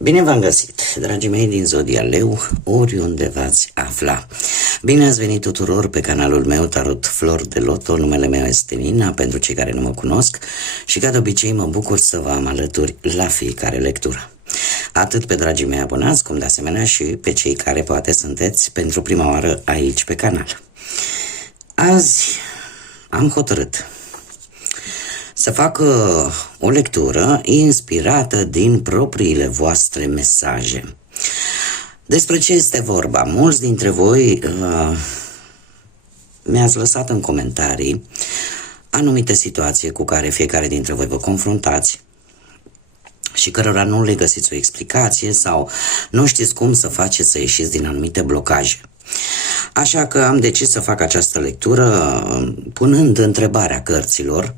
Bine v-am găsit, dragii mei din Zodia Leu, oriunde v-ați afla. Bine ați venit tuturor pe canalul meu Tarot Flori de Loto, numele meu este Nina, pentru cei care nu mă cunosc, și ca de obicei mă bucur să vă am alături la fiecare lectură. Atât pe dragii mei abonați, cum de asemenea și pe cei care poate sunteți pentru prima oară aici pe canal. Azi am hotărât să fac o lectură inspirată din propriile voastre mesaje. Despre ce este vorba? Mulți dintre voi mi-ați lăsat în comentarii anumite situații cu care fiecare dintre voi vă confruntați și cărora nu le găsiți o explicație sau nu știți cum să faceți să ieșiți din anumite blocaje. Așa că am decis să fac această lectură punând întrebarea cărților: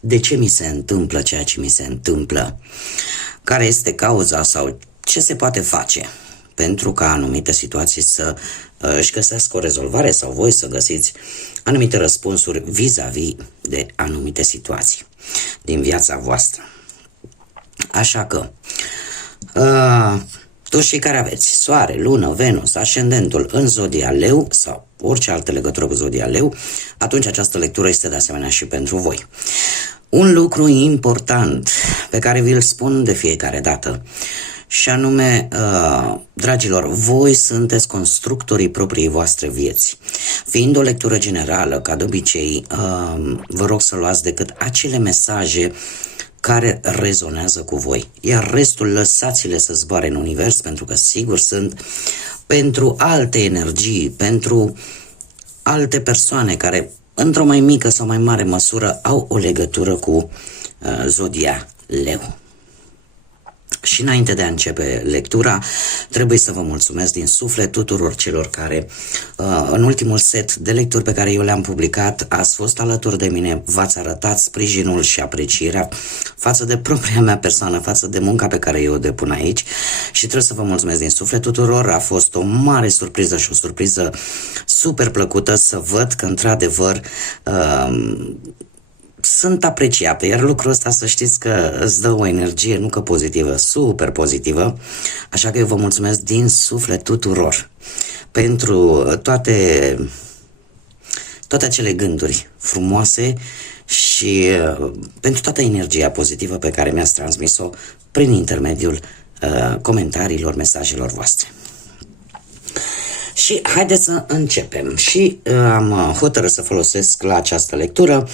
de ce mi se întâmplă ceea ce mi se întâmplă? Care este cauza sau ce se poate face pentru ca anumite situații să își găsească o rezolvare sau voi să găsiți anumite răspunsuri vis-a-vis de anumite situații din viața voastră. Așa că toți cei care aveți Soare, Lună, Venus, Ascendentul în Zodia Leu sau orice altă legătură cu Zodia Leu, atunci această lectură este de asemenea și pentru voi. Un lucru important pe care vi-l spun de fiecare dată, și anume, dragilor, voi sunteți constructorii propriei voastre vieți. Fiind o lectură generală, ca de obicei, vă rog să luați decât acele mesaje care rezonează cu voi, iar restul lăsați-le să zboare în univers, pentru că sigur sunt pentru alte energii, pentru alte persoane care într-o mai mică sau mai mare măsură au o legătură cu Zodia Leu. Și înainte de a începe lectura, trebuie să vă mulțumesc din suflet tuturor celor care în ultimul set de lecturi pe care eu le-am publicat ați fost alături de mine, v-ați arătat sprijinul și aprecierea față de propria mea persoană, față de munca pe care eu o depun aici, și trebuie să vă mulțumesc din suflet tuturor. A fost o mare surpriză și o surpriză super plăcută să văd că într-adevăr sunt apreciate, iar lucrul ăsta să știți că îți dă o energie, nu că pozitivă, super pozitivă, așa că eu vă mulțumesc din suflet tuturor pentru toate acele gânduri frumoase și pentru toată energia pozitivă pe care mi-ați transmis-o prin intermediul comentariilor, mesajelor voastre. Și haideți să începem. Și am hotărât să folosesc la această lectură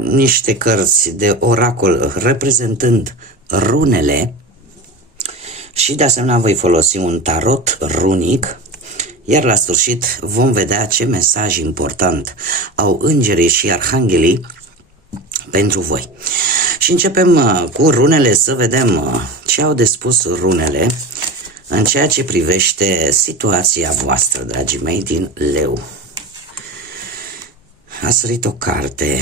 niște cărți de oracol reprezentând runele și de asemenea voi folosi un tarot runic, iar la sfârșit vom vedea ce mesaj important au îngerii și arhanghelii pentru voi. Și începem cu runele, să vedem ce au de spus runele în ceea ce privește situația voastră, dragii mei din Leu. A sărit o carte.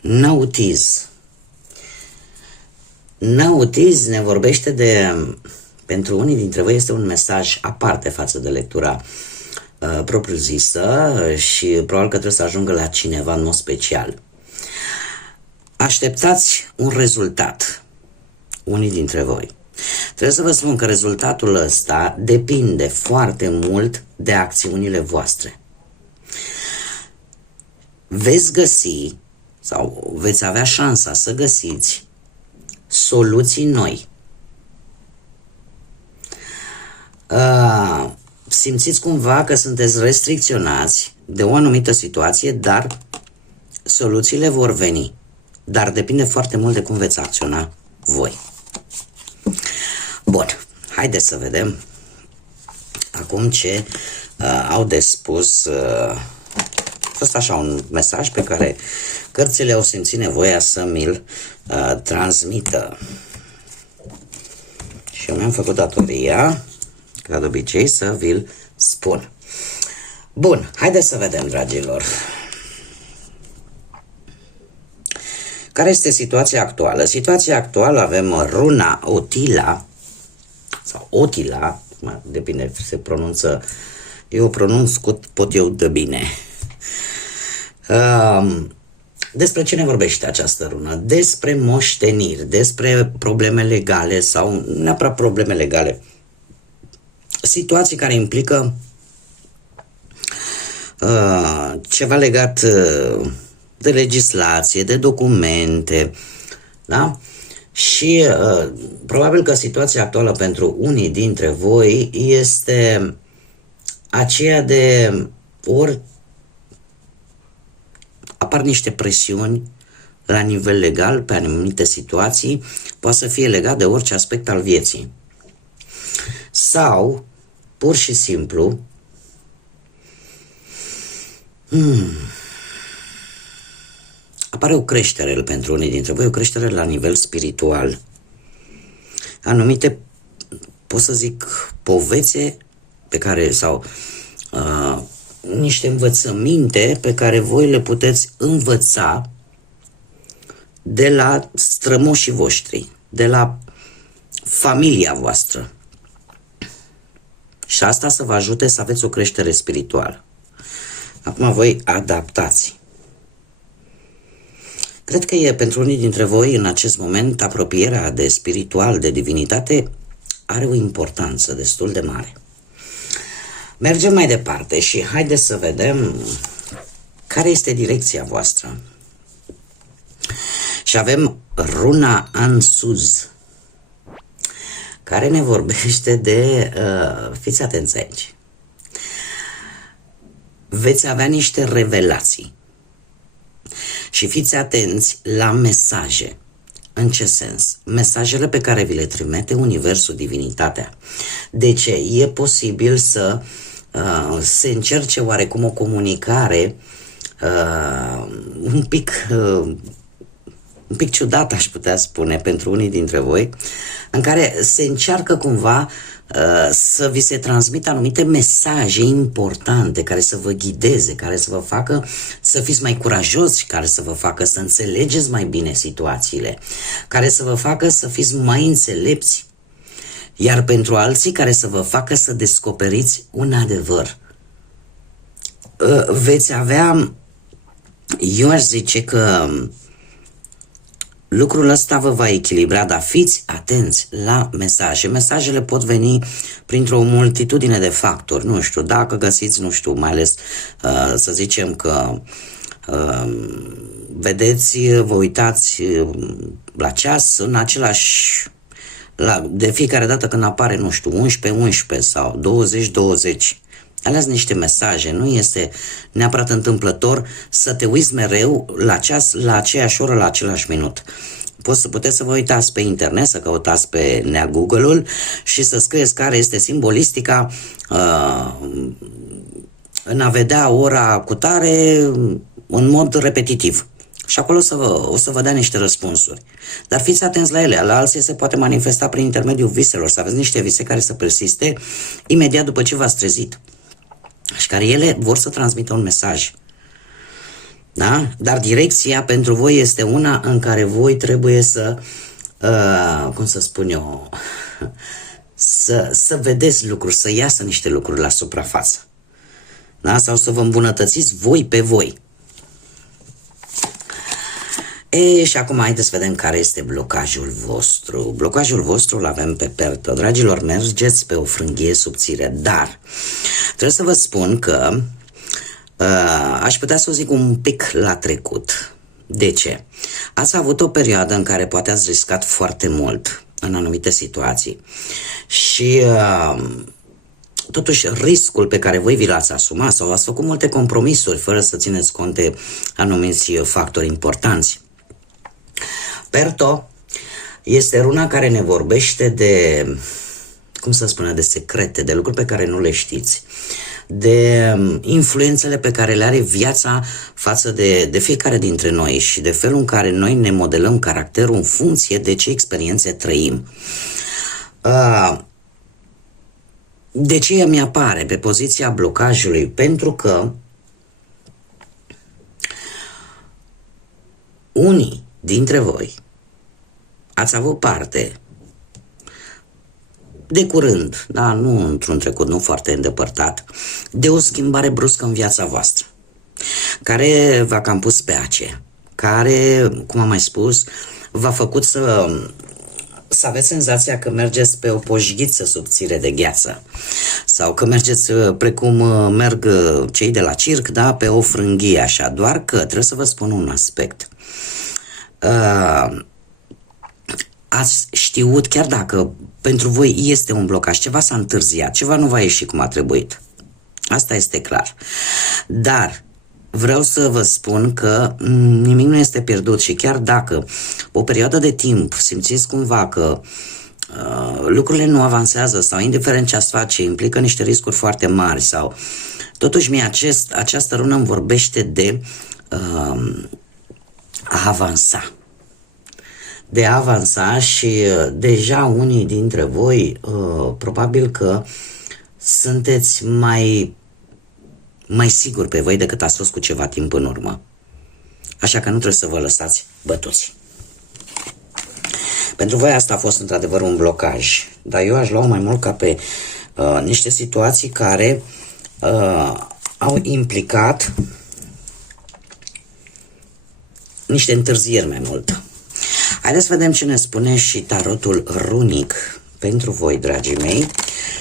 Nautiz. Nautiz ne vorbește de... Pentru unii dintre voi este un mesaj aparte față de lectura propriu-zisă și probabil că trebuie să ajungă la cineva în mod special. Așteptați un rezultat, unii dintre voi. Trebuie să vă spun că rezultatul ăsta depinde foarte mult de acțiunile voastre. Veți găsi sau veți avea șansa să găsiți soluții noi. Simțiți cumva că sunteți restricționați de o anumită situație, dar soluțiile vor veni. Dar depinde foarte mult de cum veți acționa voi. Bun, haideți să vedem acum ce au de spus. A fost așa un mesaj pe care cărțile au simțit nevoia să mi-l transmită. Și eu mi-am făcut datoria, ca de obicei, să vi-l spun. Bun, haideți să vedem, dragilor. Care este situația actuală? Situația actuală avem runa Otila, sau Otila, depinde, se pronunță, eu o pronunț cât pot eu de bine. Despre ce ne vorbește această rună? Despre moșteniri, despre probleme legale sau nu neapărat probleme legale, situații care implică ceva legat de legislație, de documente, da? Și probabil că situația actuală pentru unii dintre voi este aceea de ori apar niște presiuni la nivel legal pe anumite situații, poate să fie legat de orice aspect al vieții. Sau, pur și simplu, apare o creștere pentru unii dintre voi, o creștere la nivel spiritual. Anumite, pot să zic, povețe pe care, sau niște învățăminte pe care voi le puteți învăța de la strămoșii voștri, de la familia voastră. Și asta să vă ajute să aveți o creștere spirituală. Acum voi adaptați. Cred că e pentru unii dintre voi în acest moment apropierea de spiritual, de divinitate, are o importanță destul de mare. Mergem mai departe și haideți să vedem care este direcția voastră. Și avem runa Ansuz, care ne vorbește de, fiți atenți aici, veți avea niște revelații și fiți atenți la mesaje. În ce sens? Mesajele pe care vi le trimite Universul, divinitatea. De ce? E posibil să se încerce oarecum o comunicare un pic ciudată, aș putea spune, pentru unii dintre voi, în care se încearcă cumva să vi se transmită anumite mesaje importante care să vă ghideze, care să vă facă să fiți mai curajoși, care să vă facă să înțelegeți mai bine situațiile, care să vă facă să fiți mai înțelepți, iar pentru alții care să vă facă să descoperiți un adevăr. Veți avea, eu aș zice că lucrul ăsta vă va echilibra, dar fiți atenți la mesaje. Mesajele pot veni printr-o multitudine de factori. Nu știu, dacă găsiți, nu știu, mai ales să zicem că vedeți, vă uitați la ceas în același, de fiecare dată când apare, nu știu, 11-11 sau 20-20, alea sunt niște mesaje, nu este neapărat întâmplător să te uiți mereu la ceas, la aceeași oră, la același minut. Puteți să vă uitați pe internet, să căutați pe nea Google-ul și să scrieți care este simbolistica în a vedea ora cutare în mod repetitiv. Și acolo o să vă dea niște răspunsuri. Dar fiți atenți la ele. La alții se poate manifesta prin intermediul viselor, să aveți niște vise care să persiste imediat după ce v-ați trezit. Și care ele vor să transmită un mesaj. Da? Dar direcția pentru voi este una în care voi trebuie să, cum să spun eu, să vedeți lucruri, să iasă niște lucruri la suprafață. Da? Sau să vă îmbunătățiți voi pe voi. Și acum haideți să vedem care este blocajul vostru. Blocajul vostru îl avem pe Perto. Dragilor, mergeți pe o frânghie subțire, dar trebuie să vă spun că aș putea să o zic un pic la trecut. De ce? Ați avut o perioadă în care poate ați riscat foarte mult în anumite situații și totuși riscul pe care voi vi l-ați asumat sau ați făcut multe compromisuri fără să țineți cont de anumiți factori importanți. Perto este runa care ne vorbește de, cum să spună, de secrete, de lucruri pe care nu le știți, de influențele pe care le are viața față de fiecare dintre noi și de felul în care noi ne modelăm caracterul în funcție de ce experiențe trăim. De ce ea mi-apare pe poziția blocajului? Pentru că unii dintre voi ați avut parte de curând, da, nu într-un trecut nu foarte îndepărtat, de o schimbare bruscă în viața voastră, care v-a cam pus pe ace, care, cum am mai spus, v-a făcut să aveți senzația că mergeți pe o poșghiță subțire de gheață sau că mergeți precum merg cei de la circ, da, pe o frânghie așa, doar că trebuie să vă spun un aspect. Ați știut, chiar dacă pentru voi este un blocaj, ceva s-a întârziat, ceva nu va ieși cum a trebuit. Asta este clar. Dar vreau să vă spun că nimic nu este pierdut și chiar dacă o perioadă de timp simțiți cumva că lucrurile nu avansează sau indiferent ce ați face, implică niște riscuri foarte mari sau totuși mie această rună îmi vorbește de a avansa. De a avansa și deja unii dintre voi probabil că sunteți mai siguri pe voi decât ați fost cu ceva timp în urmă. Așa că nu trebuie să vă lăsați bătuți. Pentru voi asta a fost într-adevăr un blocaj, dar eu aș lua mai mult ca pe niște situații care au implicat niște întârzieri mai mult. Haideți să vedem ce ne spune și tarotul runic pentru voi, dragii mei,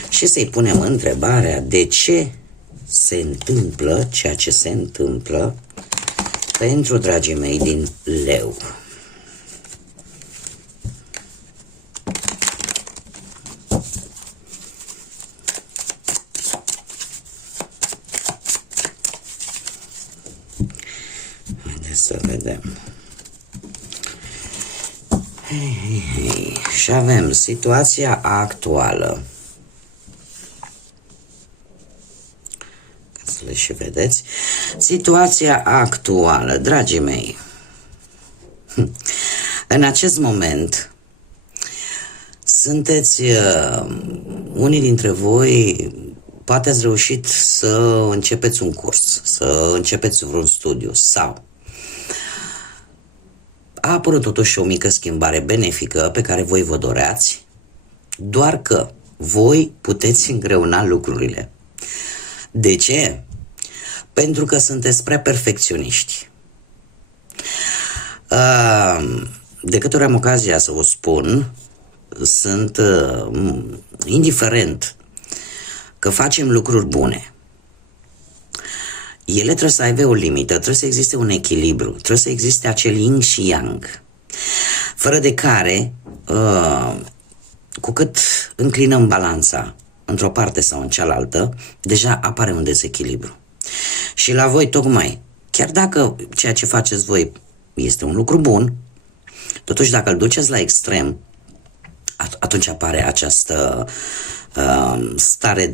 și să-i punem întrebarea de ce se întâmplă ceea ce se întâmplă pentru dragii mei din Leu. Haideți să vedem. Și avem situația actuală. Să le și vedeți. Situația actuală, dragii mei. În acest moment sunteți unii dintre voi, poate ați reușit să începeți un curs, să începeți vreun studiu sau a apărut totuși o mică schimbare benefică pe care voi vă doreați, doar că voi puteți îngreuna lucrurile. De ce? Pentru că sunteți prea perfecționiști. De câte ori am ocazia să vă spun, sunt indiferent că facem lucruri bune. Ele trebuie să aibă o limită, trebuie să existe un echilibru, trebuie să existe acel yin și yang, fără de care, cu cât înclinăm balanța într-o parte sau în cealaltă, deja apare un dezechilibru. Și la voi tocmai, chiar dacă ceea ce faceți voi este un lucru bun, totuși dacă îl duceți la extrem, atunci apare această stare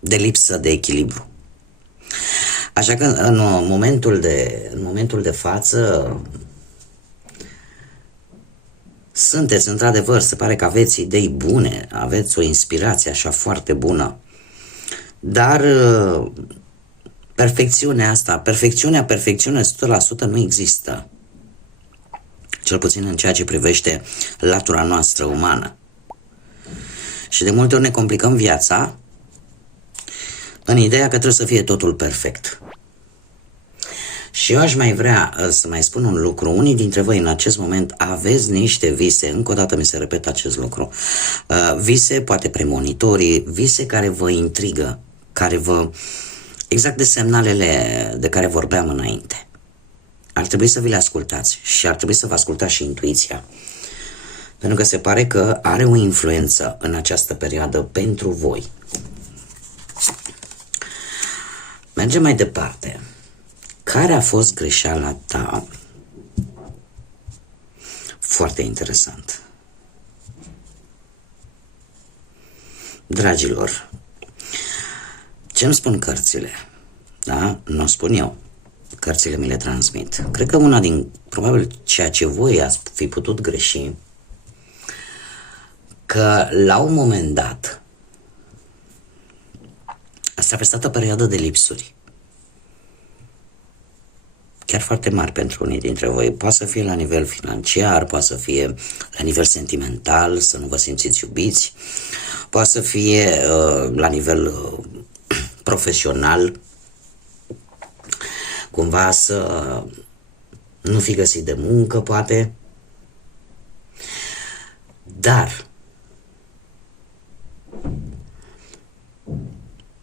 de lipsă de echilibru. Așa că în momentul de față sunteți într-adevăr, se pare că aveți idei bune, aveți o inspirație așa foarte bună, dar perfecțiunea 100% nu există, cel puțin în ceea ce privește latura noastră umană. Și de multe ori ne complicăm viața în ideea că trebuie să fie totul perfect. Și eu aș mai vrea să mai spun un lucru. Unii dintre voi în acest moment aveți niște vise, încă o dată mi se repetă acest lucru, vise poate premonitorii, vise care vă intrigă, care vă, exact de semnalele de care vorbeam înainte. Ar trebui să vi le ascultați și ar trebui să vă ascultați și intuiția. Pentru că se pare că are o influență în această perioadă pentru voi. Mergem mai departe. Care a fost greșeala ta? Foarte interesant. Dragilor, ce-mi spun cărțile? Da? Nu o spun eu. Cărțile mi le transmit. Cred că una din, probabil, ceea ce voi ați fi putut greși, că la un moment dat ați traversat o perioadă de lipsuri. Chiar foarte mari pentru unii dintre voi. Poate să fie la nivel financiar, poate să fie la nivel sentimental, să nu vă simțiți iubiți, poate să fie la nivel profesional, cumva să nu fi găsit de muncă, poate, dar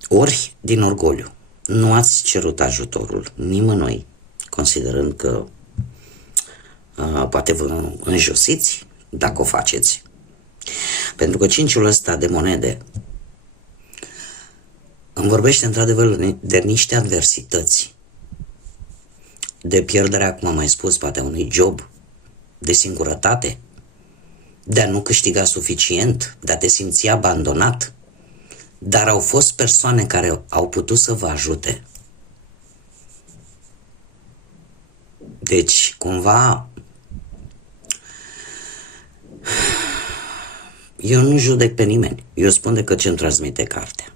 ori din orgoliu nu ați cerut ajutorul nimănui, considerând că poate vă înjosiți dacă o faceți. Pentru că cinciul ăsta de monede îmi vorbește într-adevăr de niște adversități, de pierderea, cum am mai spus, poate a unui job, de singurătate, de a nu câștiga suficient, de a te simți abandonat. Dar au fost persoane care au putut să vă ajute. Deci, cumva, eu nu judec pe nimeni. Eu spun decât ce îmi transmite cartea.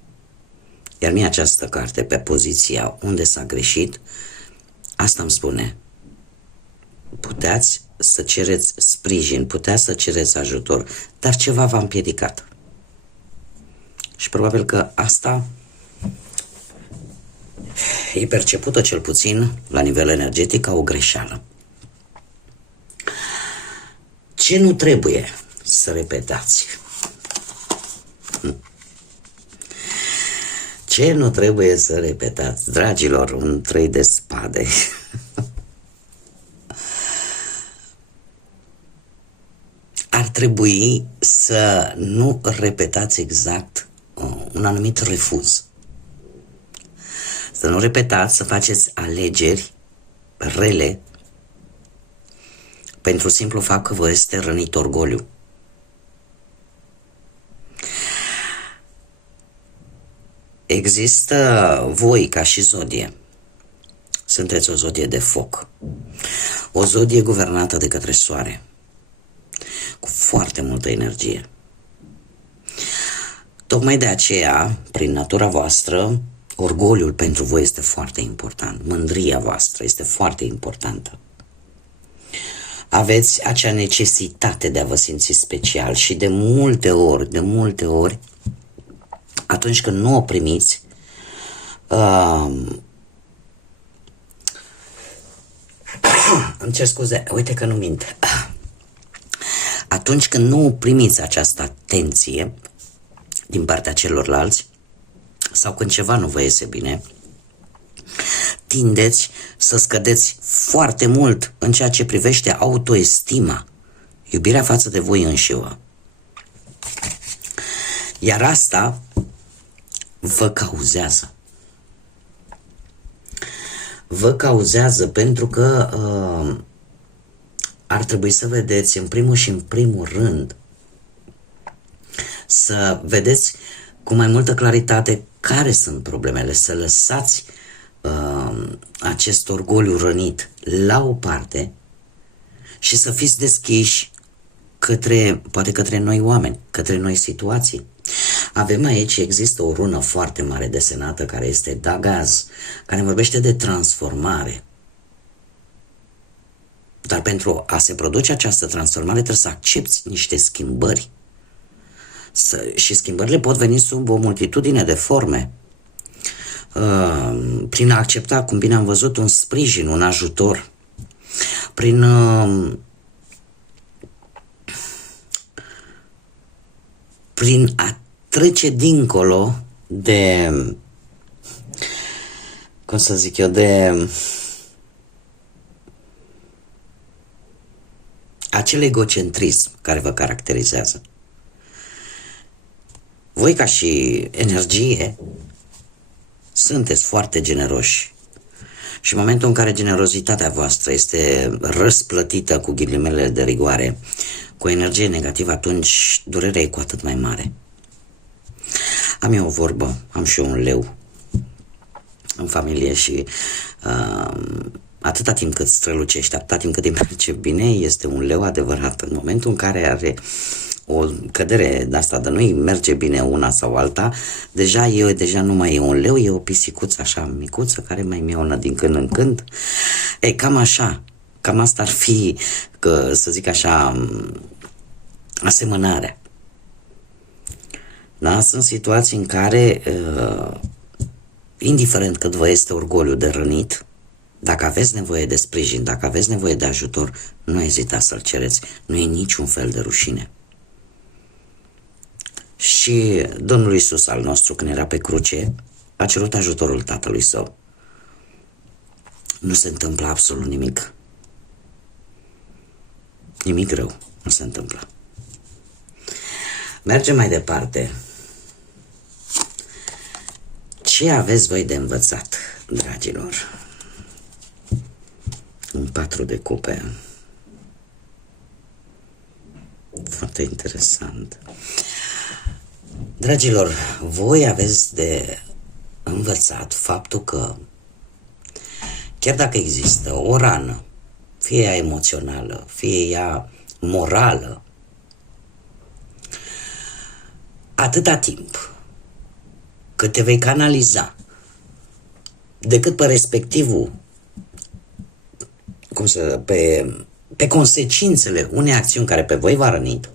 Iar mie această carte, pe poziția unde s-a greșit, asta îmi spune. Puteați să cereți sprijin, puteați să cereți ajutor, dar ceva v-a împiedicat. Și probabil că asta e percepută cel puțin la nivel energetic ca o greșeală. Ce nu trebuie să repetați? Ce nu trebuie să repetați, dragilor, un 3 de spade? Ar trebui să nu repetați exact un anumit refuz. Să nu repetați, să faceți alegeri rele pentru simplu fapt că vă este rănit orgoliu. Există voi ca și zodie. Sunteți o zodie de foc. O zodie guvernată de către soare. Cu foarte multă energie. Tocmai de aceea, prin natura voastră, orgoliul pentru voi este foarte important. Mândria voastră este foarte importantă. Aveți acea necesitate de a vă simți special și de multe ori, atunci când nu o primiți, îmi cer scuze, uite că nu mint. Atunci când nu primiți această atenție din partea celorlalți sau când ceva nu vă iese bine, tindeți să scădeți foarte mult în ceea ce privește autoestima, iubirea față de voi înșivă. Iar asta vă cauzează. Vă cauzează pentru că ar trebui să vedeți în primul și în primul rând, să vedeți cu mai multă claritate care sunt problemele, să lăsați acest orgoliu rănit la o parte și să fiți deschiși poate către noi oameni, către noi situații. Avem aici, există o rună foarte mare desenată care este Dagaz, care vorbește de transformare. Dar pentru a se produce această transformare trebuie să accepti niște schimbări. Și schimbările pot veni sub o multitudine de forme. Prin a accepta, cum bine am văzut, un sprijin, un ajutor. Prin a trece dincolo de, cum să zic eu, de acel egocentrism care vă caracterizează. Voi ca și energie sunteți foarte generoși și în momentul în care generozitatea voastră este răsplătită cu ghilimele de rigoare cu o energie negativă, atunci durerea e cu atât mai mare. Am eu o vorbă, am și eu un leu în familie și atâta timp cât strălucește, atâta timp cât îi merge bine, este un leu adevărat. În momentul în care are o cădere de asta, de nu-i merge bine una sau alta, deja nu mai e un leu, e o pisicuță așa micuță care mai miaună din când în când. Ei, cam așa, cam asta ar fi, să zic așa, asemănarea. Da? Sunt situații în care, indiferent cât vă este orgoliu de rănit, Dacă aveți nevoie de sprijin, dacă aveți nevoie de ajutor, nu ezitați să-l cereți. Nu e niciun fel de rușine. Și Domnul Iisus al nostru, când era pe cruce, a cerut ajutorul Tatălui Său. Nu se întâmplă absolut nimic. Nimic rău nu se întâmplă. Mergem mai departe. Ce aveți voi de învățat, dragilor? Un 4 de cupe. Foarte interesant. Dragilor, voi aveți de învățat faptul că chiar dacă există o rană, fie ea emoțională, fie ea morală, atâta timp cât te vei canaliza decât pe respectivul, pe consecințele unei acțiuni care pe voi v-a rănit,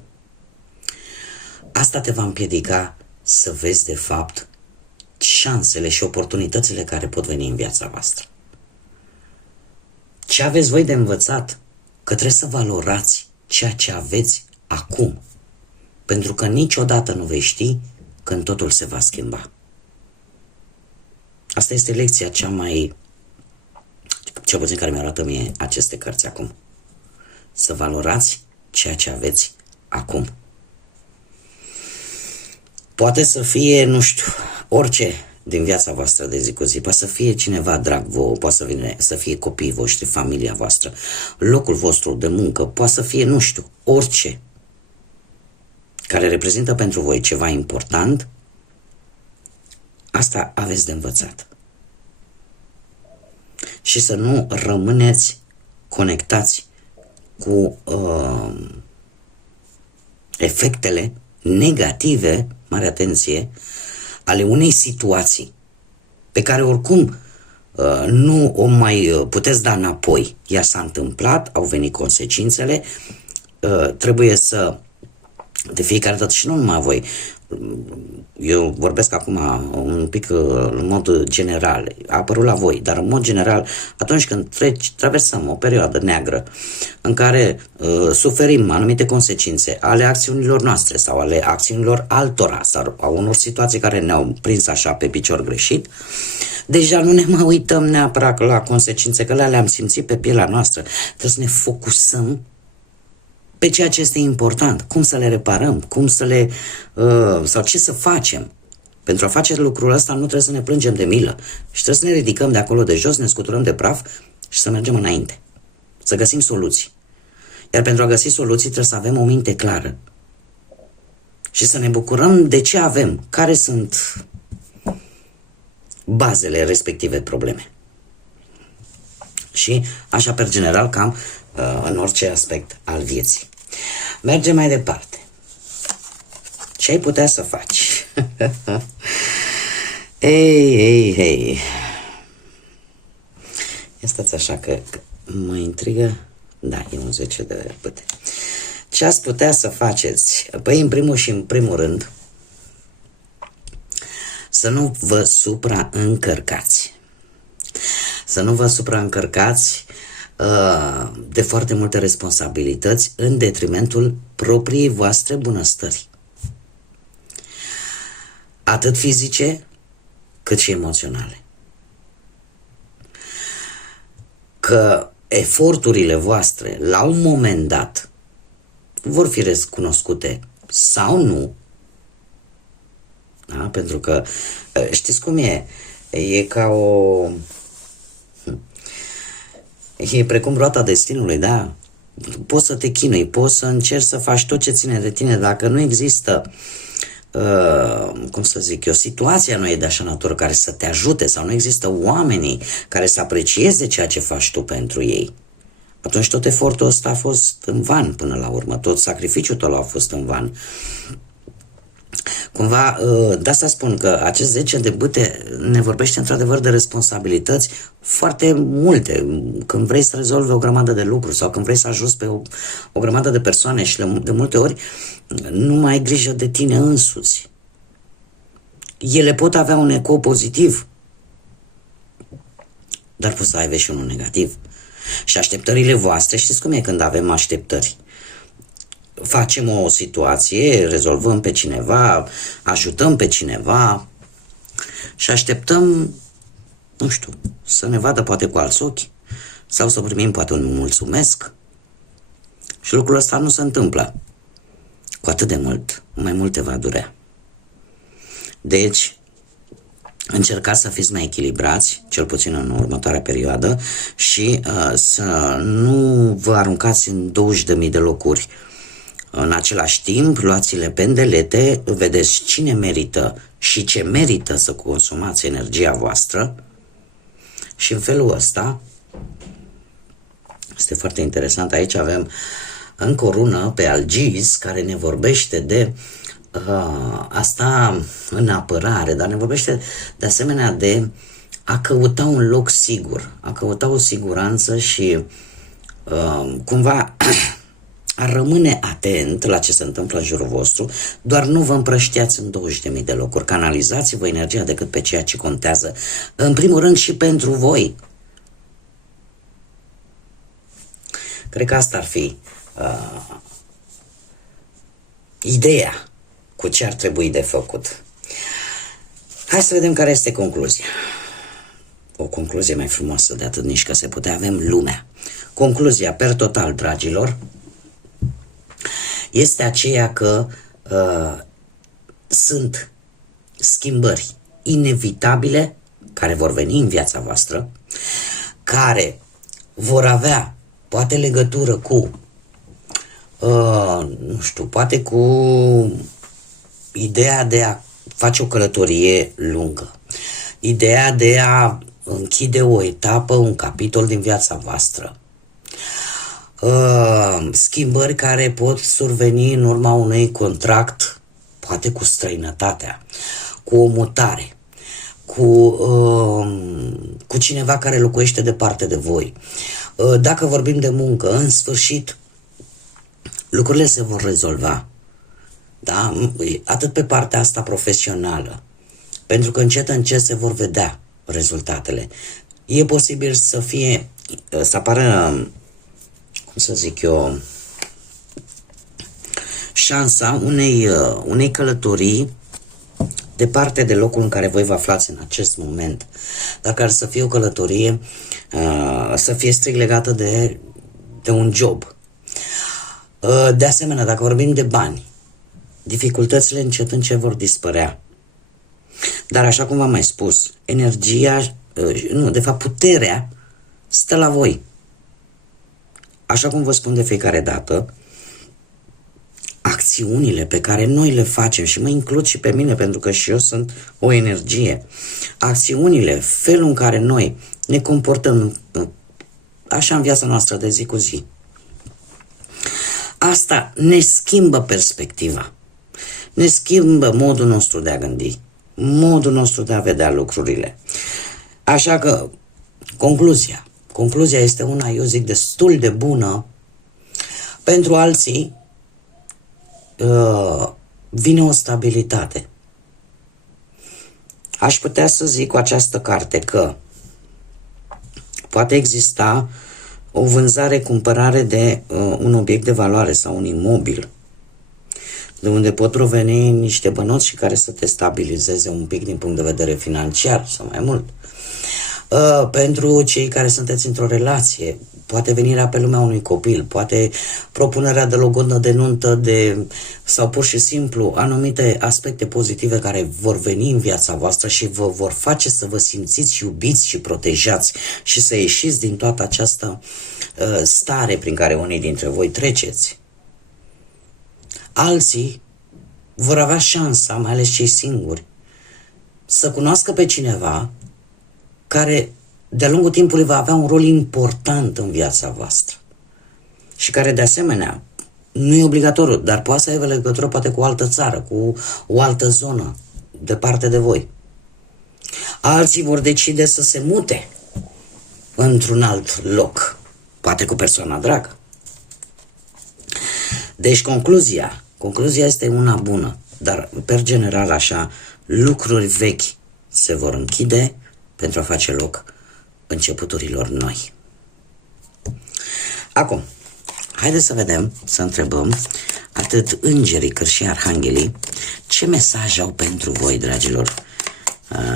asta te va împiedica să vezi de fapt șansele și oportunitățile care pot veni în viața voastră. Ce aveți voi de învățat? Că trebuie să valorați ceea ce aveți acum, pentru că niciodată nu vei ști când totul se va schimba. Asta este lecția cel puțin care mi-a arată mie aceste cărți acum. Să valorați ceea ce aveți acum. Poate să fie, nu știu, orice din viața voastră de zi cu zi. Poate să fie cineva drag vouă, poate să fie copiii voștri, familia voastră, locul vostru de muncă, poate să fie, nu știu, orice care reprezintă pentru voi ceva important. Asta aveți de învățat. Și să nu rămâneți conectați cu efectele negative, mare atenție, ale unei situații pe care oricum nu o mai puteți da înapoi. Ea s-a întâmplat, au venit consecințele, trebuie să, de fiecare dată, și nu numai voi, eu vorbesc acum un pic în mod general, a apărut la voi, dar în mod general, atunci când traversăm o perioadă neagră în care suferim anumite consecințe ale acțiunilor noastre sau ale acțiunilor altora sau a unor situații care ne-au prins așa pe picior greșit, deja nu ne mai uităm neapărat la consecințe, că le-am simțit pe pielea noastră. Trebuie să ne focusăm pe ceea ce este important, cum să le reparăm, cum să le, sau ce să facem. Pentru a face lucrul ăsta nu trebuie să ne plângem de milă și trebuie să ne ridicăm de acolo de jos, ne scuturăm de praf și să mergem înainte, să găsim soluții. Iar pentru a găsi soluții trebuie să avem o minte clară și să ne bucurăm de ce avem, care sunt bazele respective probleme. Și așa pe general cam în orice aspect al vieții. Mergem mai departe. Ce ai putea să faci? Ei. Stați așa că mă intrigă. Da, e un 10 de pâte. Ce ați putea să faceți? Păi, în primul și în primul rând, să nu vă supraîncărcați. Să nu vă supraîncărcați de foarte multe responsabilități în detrimentul propriei voastre bunăstări. Atât fizice, cât și emoționale. Că eforturile voastre, la un moment dat, vor fi recunoscute sau nu. Da? Pentru că, știți cum e? E ca o... E precum roata destinului, da? Poți să te chinui, poți să încerci să faci tot ce ține de tine. Dacă nu există, cum să zic eu, situația nu e de așa natură care să te ajute sau nu există oamenii care să aprecieze ceea ce faci tu pentru ei, atunci tot efortul ăsta a fost în van până la urmă, tot sacrificiul tău a fost în van. Cumva, de asta spun că acest 10 de bâte ne vorbește într-adevăr de responsabilități foarte multe. Când vrei să rezolvi o grămadă de lucruri sau când vrei să ajuți pe o grămadă de persoane și de multe ori nu mai ai grijă de tine însuți. Ele pot avea un eco pozitiv, dar pot să aibă și unul negativ. Și așteptările voastre, știți cum e când avem așteptări? Facem o situație, rezolvăm pe cineva, ajutăm pe cineva și așteptăm, nu știu, să ne vadă poate cu alți ochi sau să primim poate un mulțumesc. Și lucrul ăsta nu se întâmplă. Cu atât de mult, mai mult te va durea. Deci, încercați să fiți mai echilibrați, cel puțin în următoarea perioadă, și să nu vă aruncați în 20.000 de locuri în același timp. Luați-le pendelete, vedeți cine merită și ce merită să consumați energia voastră și în felul ăsta este foarte interesant. Aici avem încă o rună pe Algiz care ne vorbește de asta în apărare, dar ne vorbește de asemenea de a căuta un loc sigur, a căuta o siguranță și cumva a rămâne atent la ce se întâmplă în jurul vostru, doar nu vă împrăștiați în 20.000 de locuri, canalizați-vă energia decât pe ceea ce contează, în primul rând și pentru voi. Cred că asta ar fi ideea cu ce ar trebui de făcut. Hai să vedem care este concluzia. O concluzie mai frumoasă de atât nici că se putea, avem lumea. Concluzia, per total, dragilor, este aceea că sunt schimbări inevitabile care vor veni în viața voastră, care vor avea poate legătură cu nu știu, poate cu ideea de a face o călătorie lungă, ideea de a închide o etapă, un capitol din viața voastră, schimbări care pot surveni în urma unui contract, poate cu străinătatea, cu o mutare, cu cineva care locuiește departe de voi. Dacă vorbim de muncă, în sfârșit, lucrurile se vor rezolva, da? Atât pe partea asta profesională, pentru că încet se vor vedea rezultatele. E posibil să apară, cum să zic eu, șansa unei călătorii departe de locul în care voi vă aflați în acest moment, dar care să fie o călătorie, să fie strict legată de un job. De asemenea, dacă vorbim de bani, dificultățile încet vor dispărea. Dar așa cum v-am mai spus, energia, nu, de fapt puterea stă la voi. Așa cum vă spun de fiecare dată, acțiunile pe care noi le facem, și mă includ și pe mine pentru că și eu sunt o energie, acțiunile, felul în care noi ne comportăm așa în viața noastră de zi cu zi, asta ne schimbă perspectiva, ne schimbă modul nostru de a gândi, modul nostru de a vedea lucrurile. Așa că, concluzia este una, eu zic, destul de bună. Pentru alții vine o stabilitate. Aș putea să zic cu această carte că poate exista o vânzare-cumpărare de un obiect de valoare sau un imobil, de unde pot proveni niște bănuți și care să te stabilizeze un pic din punct de vedere financiar sau mai mult. Pentru cei care sunteți într-o relație, poate venirea pe lumea unui copil, poate propunerea de logodnă de nuntă sau pur și simplu anumite aspecte pozitive care vor veni în viața voastră și vă vor face să vă simțiți iubiți și protejați și să ieșiți din toată această stare prin care unii dintre voi treceți. Alții vor avea șansa, mai ales cei singuri, să cunoască pe cineva care de-a lungul timpului va avea un rol important în viața voastră și care de asemenea nu e obligatoriu, dar poate să aibă legătură poate cu o altă țară, cu o altă zonă departe de voi. Alții vor decide să se mute într-un alt loc, poate cu persoana dragă. Deci concluzia este una bună, dar per general așa, lucruri vechi se vor închide pentru a face loc începuturilor noi. Acum, haideți să vedem, să întrebăm atât îngerii cât și arhanghelii ce mesaj au pentru voi, dragilor,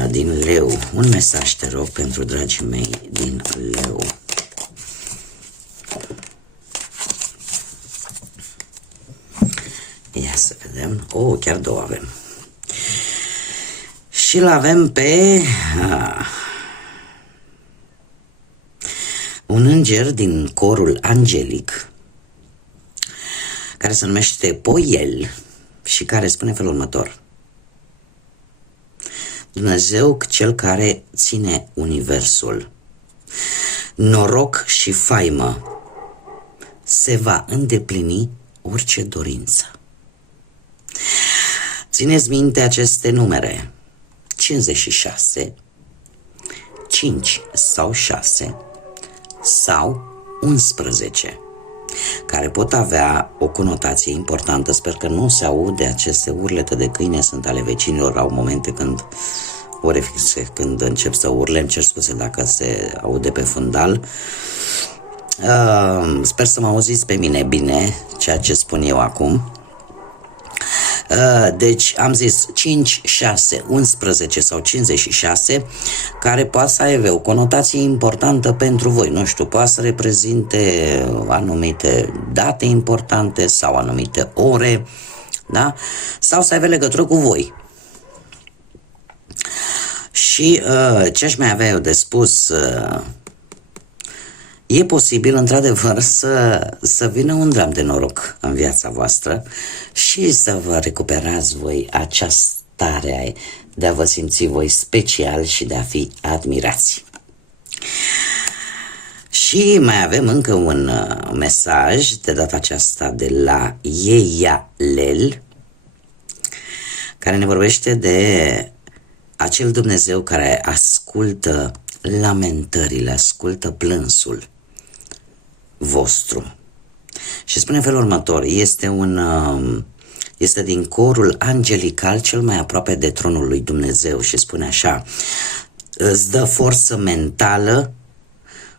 din Leu. Un mesaj, te rog, pentru dragii mei din Leu. Ia să vedem. Chiar două avem. Și l-avem pe un înger din corul angelic care se numește Poiel și care spune felul următor: Dumnezeu, cel care ține universul, noroc și faimă, se va îndeplini orice dorință. Țineți minte aceste numere: 56, 5 sau 6 sau 11, care pot avea o conotație importantă. Sper că nu se aude aceste urlete de câine, sunt ale vecinilor. Au momente când ore fixe, când încep să urle, îmi cer scuze dacă se aude pe fundal. Sper să mă auziți pe mine bine ceea ce spun eu acum. Deci am zis 5, 6, 11 sau 56, care poate să aibă o conotație importantă pentru voi. Nu știu, poate să reprezinte anumite date importante sau anumite ore, da? Sau să aibă legătură cu voi. Și ce aș mai avea eu de spus, e posibil, într-adevăr, să vină un dram de noroc în viața voastră și să vă recuperați voi această stare de a vă simți voi special și de a fi admirați. Și mai avem încă un mesaj, de data aceasta de la Eialel, care ne vorbește de acel Dumnezeu care ascultă lamentările, ascultă plânsul vostru. Și spune în felul următor: este din corul angelical cel mai aproape de tronul lui Dumnezeu și spune așa: îți dă forță mentală,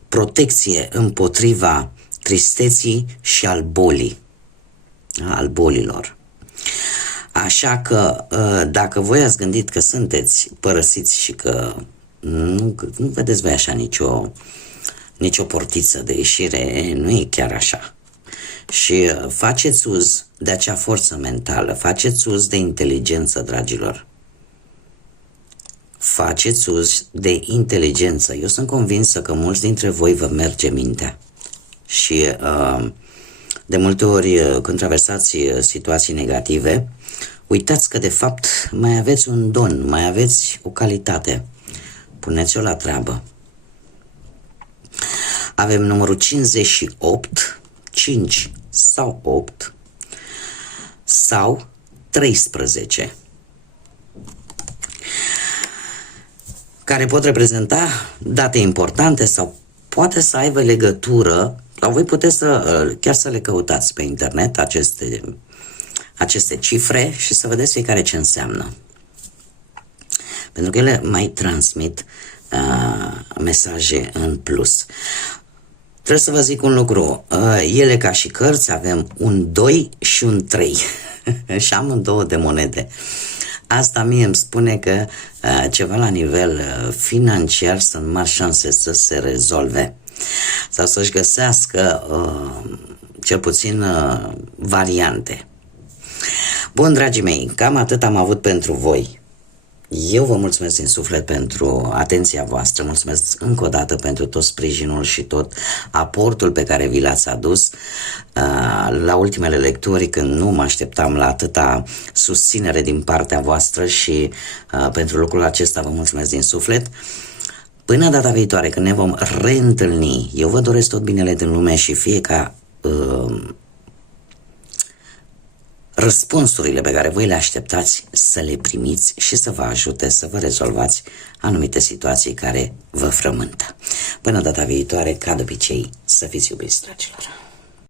protecție împotriva tristeții și al bolii, al bolilor. Așa că dacă voi ați gândit că sunteți părăsiți și că nu vedeți voi așa nicio portiță de ieșire, nu e chiar așa. Și faceți uz de acea forță mentală, faceți uz de inteligență, dragilor. Faceți uz de inteligență. Eu sunt convinsă că mulți dintre voi vă merge mintea. Și de multe ori când traversați situații negative, uitați că de fapt mai aveți un don, mai aveți o calitate. Puneți-o la treabă. Avem numărul 58, 5 sau 8 sau 13, care pot reprezenta date importante sau poate să aibă legătură, sau voi puteți chiar să le căutați pe internet aceste cifre și să vedeți fiecare ce înseamnă. Pentru că ele mai transmit mesaje în plus. Trebuie să vă zic un lucru, ele ca și cărți avem un 2 și un 3 și amândouă de monede. Asta mie îmi spune că ceva la nivel financiar sunt mari șanse să se rezolve sau să-și găsească cel puțin variante. Bun, dragii mei, cam atât am avut pentru voi. Eu vă mulțumesc din suflet pentru atenția voastră, mulțumesc încă o dată pentru tot sprijinul și tot aportul pe care vi l-ați adus la ultimele lecturi, când nu mă așteptam la atâta susținere din partea voastră și pentru lucrul acesta vă mulțumesc din suflet. Până data viitoare, când ne vom reîntâlni, eu vă doresc tot binele din lume și fie ca răspunsurile pe care voi le așteptați să le primiți și să vă ajute să vă rezolvați anumite situații care vă frământă. Până data viitoare, ca de obicei, să fiți iubiți, dragilor!